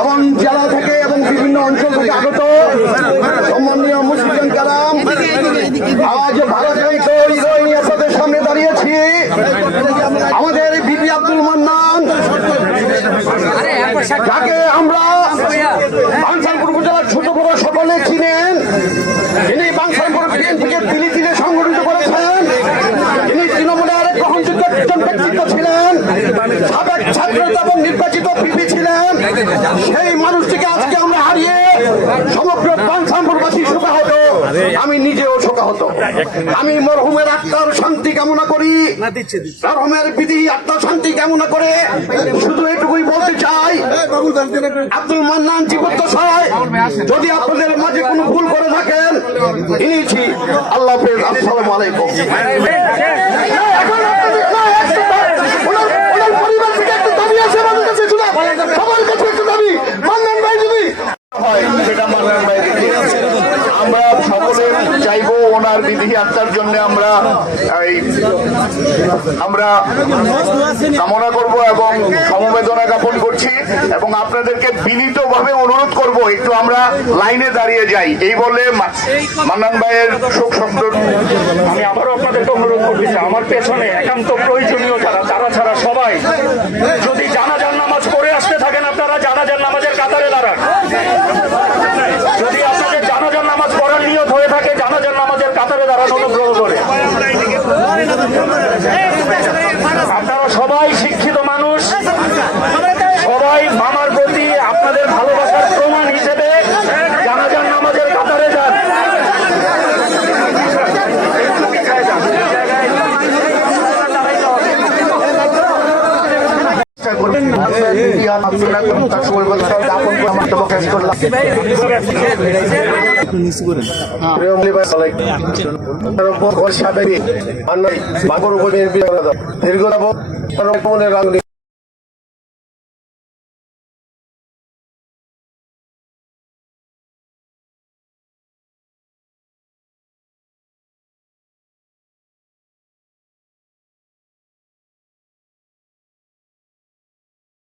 এবং জেলা থেকে এবং বিভিন্ন অঞ্চল থেকে আগত সম্মানীয় মুসলিম কালাম, আজ ভারতের আপনাদের সামনে দাঁড়িয়েছি। আমাদের বিপি আব্দুল মান্নান, যাকে আমরা বাঞ্ছালপুর উপজেলার ছোট বড় সকলে চিনেন, তিনি বাঞ্ছালপুর বিএনপিকে দিনে সংগঠিত করেছেন। তিনি তৃণমূলের আরেক গ্রহণযোগ্য একজন ব্যক্তিত্ব ছিলেন, সাবেক ছাত্র এবং নির্বাচিত পিপি ছিলেন। সেই মানুষটিকে আজকে আমরা হারিয়ে সমগ্র বাঞ্ছালপুরবাসী শোকাহত, আমি নিজেও শোকাহত। আমি মরহুমের আত্মার শান্তি কামনা করি, মরহুমের বিধি আত্মার শান্তি কামনা করে শুধু এটুকুই বলতে চাই, আব্দুল মান্নান জীবদ্দশায় যদি আপনাদের মাঝে কোনো ভুল করে থাকেন, ইনিছি। আল্লাহ হাফেজ, আসসালামু আলাইকুম। পরিবার থেকে একটা দাবি আছে আমাদের কাছে, সবার কাছে একটা দাবি, মান্নান ভাই যদি হয় সেটা মান্নান ভাই আমরা সকলে চাইবো ওনার বিধি আত্মার জন্য আমরা কামনা করব এবং সমবেদনা জ্ঞাপন করছি এবং আপনাদেরকে বিনীতভাবে অনুরোধ করব একটু আমরা লাইনে দাঁড়িয়ে যাই। এই বলে মান্নান ভাইয়ের শোক শব্দ আমি আবারও আপনাদেরকে অনুরোধ করতেছি, আমার পেছনে একান্ত প্রয়োজনীয় তারা ছাড়া সবাই যদি জানাজার নামাজ পড়ে আসতে থাকেন, আপনারা জানাজার নামাজের কাতারে দাঁড়ান। যদি আপনাদের জানাজার নামাজ পড়ার নিয়ত হয়ে থাকে, জানাজার নামাজের কাতারে দাঁড়ান অনুগ্রহ করে। আপনারা সবাই শিক্ষিত মানুষ, সবাই মামার প্রতি আপনাদের ভালোবাসার প্রমাণ হিসেবে জানাজার নামাজের কাতারে যান। দীর্ঘ